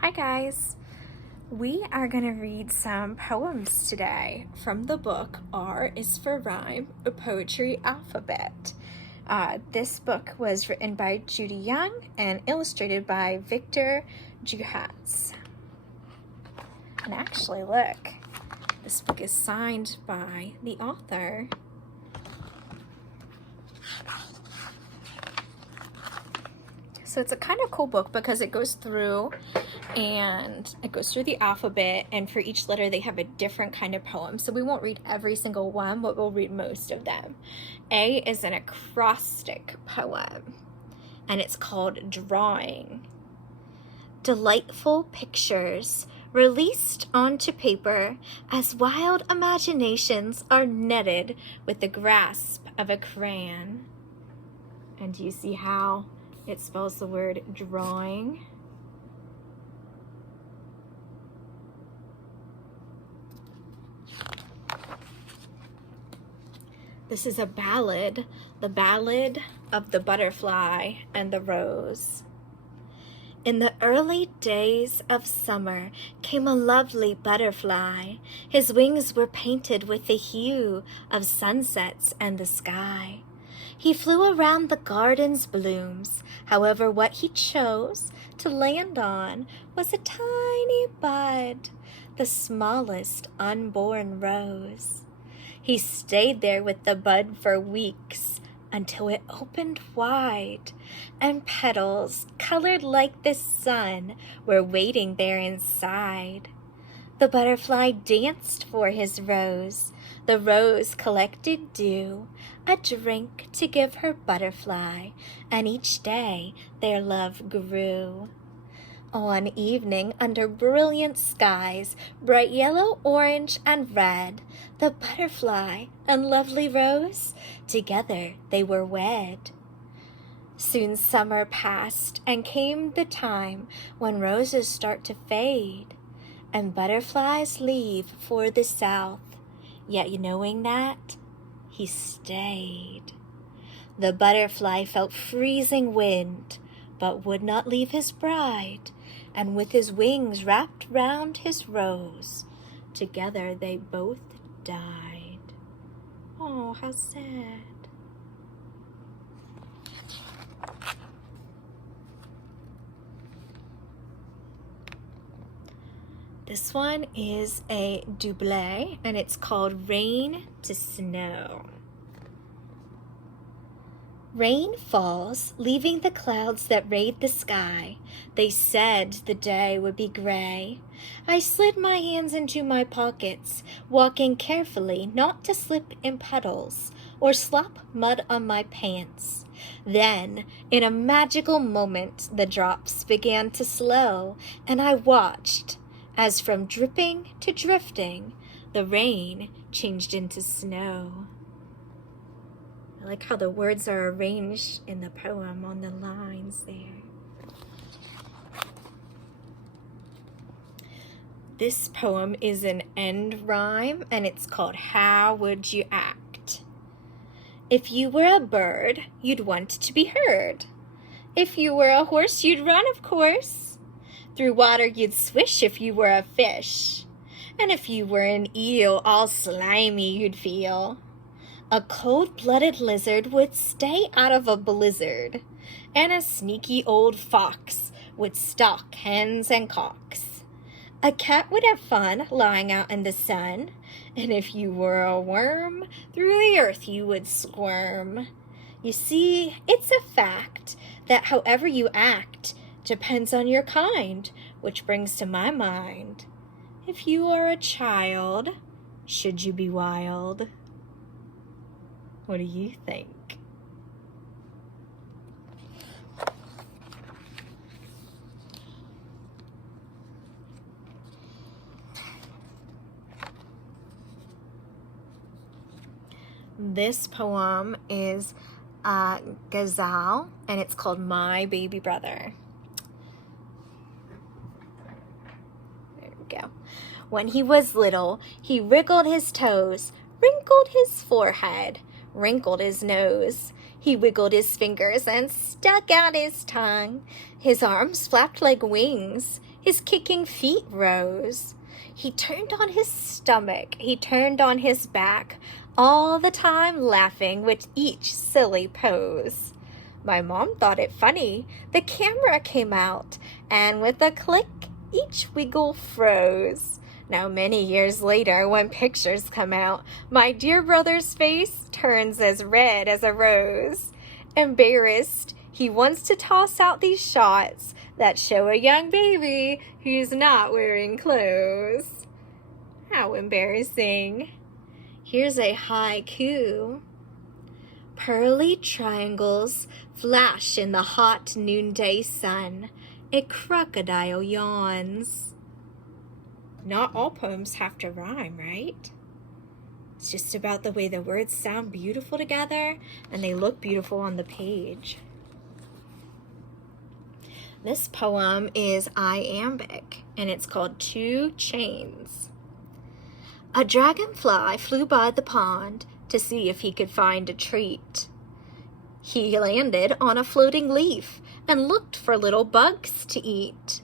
Hi guys! We are going to read some poems today from the book R is for Rhyme, a Poetry Alphabet. This book was written by Judy Young and illustrated by Victor Juhas. And actually, look, this book is signed by the author. So it's a kind of cool book because it goes through the alphabet, and for each letter they have a different kind of poem. So we won't read every single one, but we'll read most of them. A is an acrostic poem, and it's called Drawing. Delightful pictures released onto paper as wild imaginations are netted with the grasp of a crayon. And do you see how it spells the word drawing? This is a ballad, the ballad of the butterfly and the rose. In the early days of summer came a lovely butterfly. His wings were painted with the hue of sunsets and the sky. He flew around the garden's blooms. However, what he chose to land on was a tiny bud, the smallest unborn rose. He stayed there with the bud for weeks until it opened wide, and petals colored like the sun were waiting there inside. The butterfly danced for his rose. The rose collected dew, a drink to give her butterfly, and each day their love grew. One evening, under brilliant skies, bright yellow, orange, and red, the butterfly and lovely rose, together they were wed. Soon summer passed, and came the time when roses start to fade, and butterflies leave for the south. Yet knowing that, he stayed. The butterfly felt freezing wind, but would not leave his bride, and with his wings wrapped round his rose, together they both died. Oh, how sad. This one is a doublé, and it's called Rain to Snow. Rain falls, leaving the clouds that raid the sky. They said the day would be gray. I slid my hands into my pockets, walking carefully not to slip in puddles or slop mud on my pants. Then, in a magical moment, the drops began to slow, and I watched as from dripping to drifting, the rain changed into snow. I like how the words are arranged in the poem on the lines there. This poem is an end rhyme, and it's called How Would You Act? If you were a bird, you'd want to be heard. If you were a horse, you'd run, of course. Through water you'd swish if you were a fish. And if you were an eel, all slimy you'd feel. A cold-blooded lizard would stay out of a blizzard, and a sneaky old fox would stalk hens and cocks. A cat would have fun lying out in the sun, and if you were a worm, through the earth you would squirm. You see, it's a fact that however you act depends on your kind, which brings to my mind, if you are a child, should you be wild? What do you think? This poem is a ghazal, and it's called My Baby Brother. There we go. When he was little, he wriggled his toes, wrinkled his forehead, wrinkled his nose. He wiggled his fingers and stuck out his tongue. His arms flapped like wings. his kicking feet rose. He turned on his stomach, he turned on his back, all the time laughing with each silly pose. My mom thought it funny. The camera came out, and with a click, each wiggle froze. Now many years later, when pictures come out, my dear brother's face turns as red as a rose. Embarrassed, he wants to toss out these shots that show a young baby who's not wearing clothes. How embarrassing. Here's a haiku. Pearly triangles flash in the hot noonday sun. A crocodile yawns. Not all poems have to rhyme, right? It's just about the way the words sound beautiful together and they look beautiful on the page. This poem is iambic and it's called Two Chains. A dragonfly flew by the pond to see if he could find a treat. He landed on a floating leaf and looked for little bugs to eat.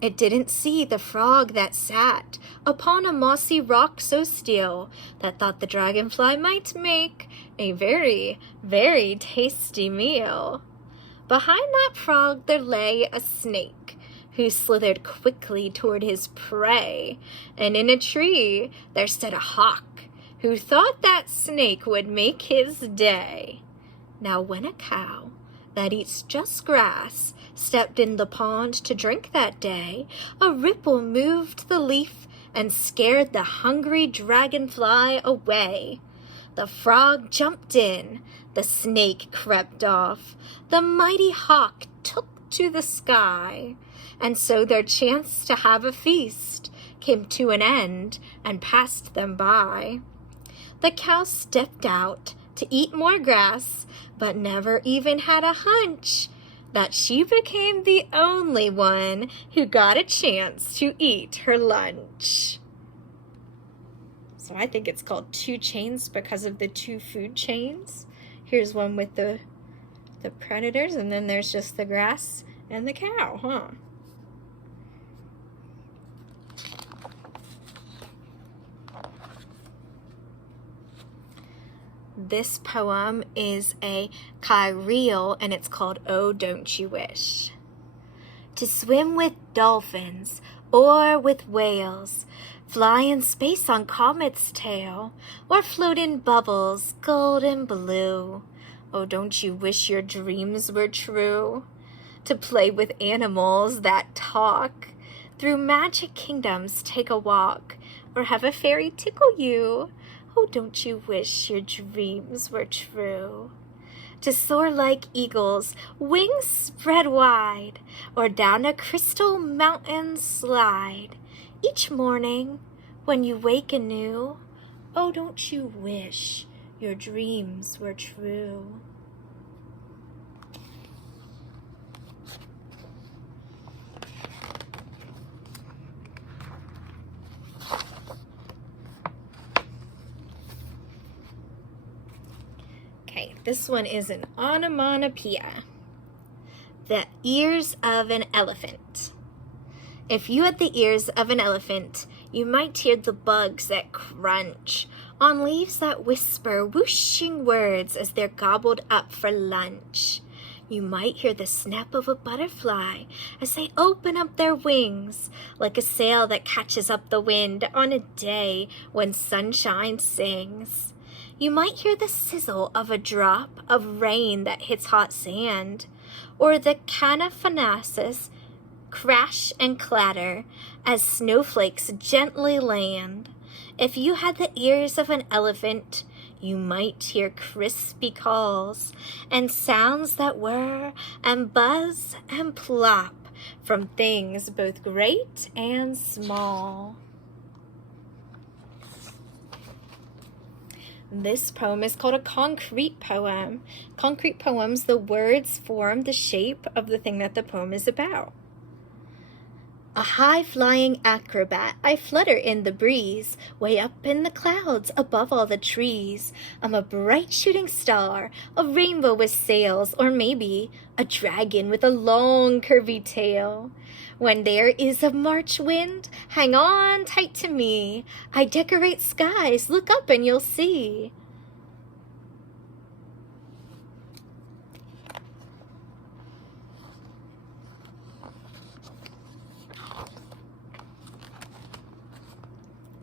It didn't see the frog that sat upon a mossy rock so still that thought the dragonfly might make a very, very tasty meal. Behind that frog there lay a snake who slithered quickly toward his prey, and in a tree there stood a hawk who thought that snake would make his day. Now when a cow that eats just grass stepped in the pond to drink that day, a ripple moved the leaf and scared the hungry dragonfly away. The frog jumped in, the snake crept off, the mighty hawk took to the sky, and so their chance to have a feast came to an end and passed them by. The cow stepped out to eat more grass, but never even had a hunch that she became the only one who got a chance to eat her lunch. So I think it's called Two Chains because of the two food chains. Here's one with the predators, and then there's just the grass and the cow, huh? This poem is a Kyriel, and it's called Oh, Don't You Wish. To swim with dolphins or with whales, fly in space on comet's tail, or float in bubbles golden blue. Oh, don't you wish your dreams were true? To play with animals that talk, through magic kingdoms take a walk, or have a fairy tickle you. Oh, don't you wish your dreams were true? To soar like eagles, wings spread wide, or down a crystal mountain slide. Each morning, when you wake anew, oh, don't you wish your dreams were true? Okay, this one is an onomatopoeia. The ears of an elephant. If you had the ears of an elephant, you might hear the bugs that crunch on leaves that whisper whooshing words as they're gobbled up for lunch. You might hear the snap of a butterfly as they open up their wings, like a sail that catches up the wind on a day when sunshine sings. You might hear the sizzle of a drop of rain that hits hot sand, or the canophonasis crash and clatter as snowflakes gently land. If you had the ears of an elephant, you might hear crispy calls and sounds that whir and buzz and plop from things both great and small. This poem is called a concrete poem. Concrete poems, the words form the shape of the thing that the poem is about. A high-flying acrobat, I flutter in the breeze, way up in the clouds, above all the trees. I'm a bright shooting star, a rainbow with sails, or maybe a dragon with a long curvy tail. When there is a March wind, hang on tight to me. I decorate skies, look up and you'll see.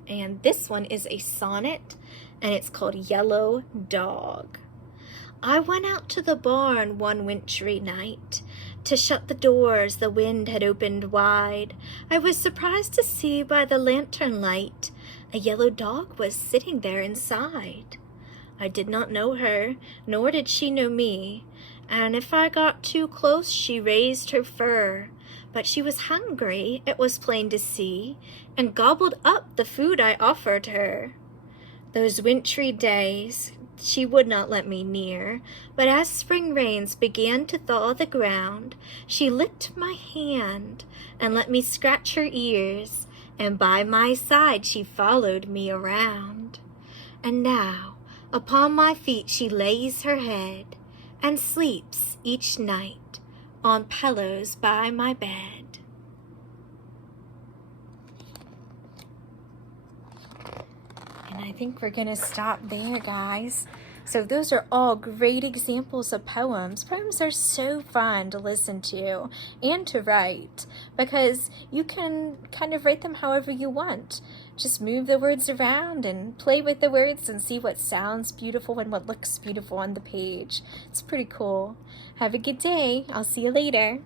And this one is a sonnet, and it's called Yellow Dog. I went out to the barn one wintry night. To shut the doors the wind had opened wide. I was surprised to see by the lantern light a yellow dog was sitting there inside. I did not know her, nor did she know me, and if I got too close she raised her fur. But she was hungry, it was plain to see, and gobbled up the food I offered her. Those wintry days she would not let me near, but as spring rains began to thaw the ground, she licked my hand and let me scratch her ears, and by my side she followed me around. And now upon my feet she lays her head, and sleeps each night on pillows by my bed. And I think we're gonna stop there, guys. So those are all great examples of poems. Poems are so fun to listen to and to write because you can kind of write them however you want. Just move the words around and play with the words and see what sounds beautiful and what looks beautiful on the page. It's pretty cool. Have a good day. I'll see you later.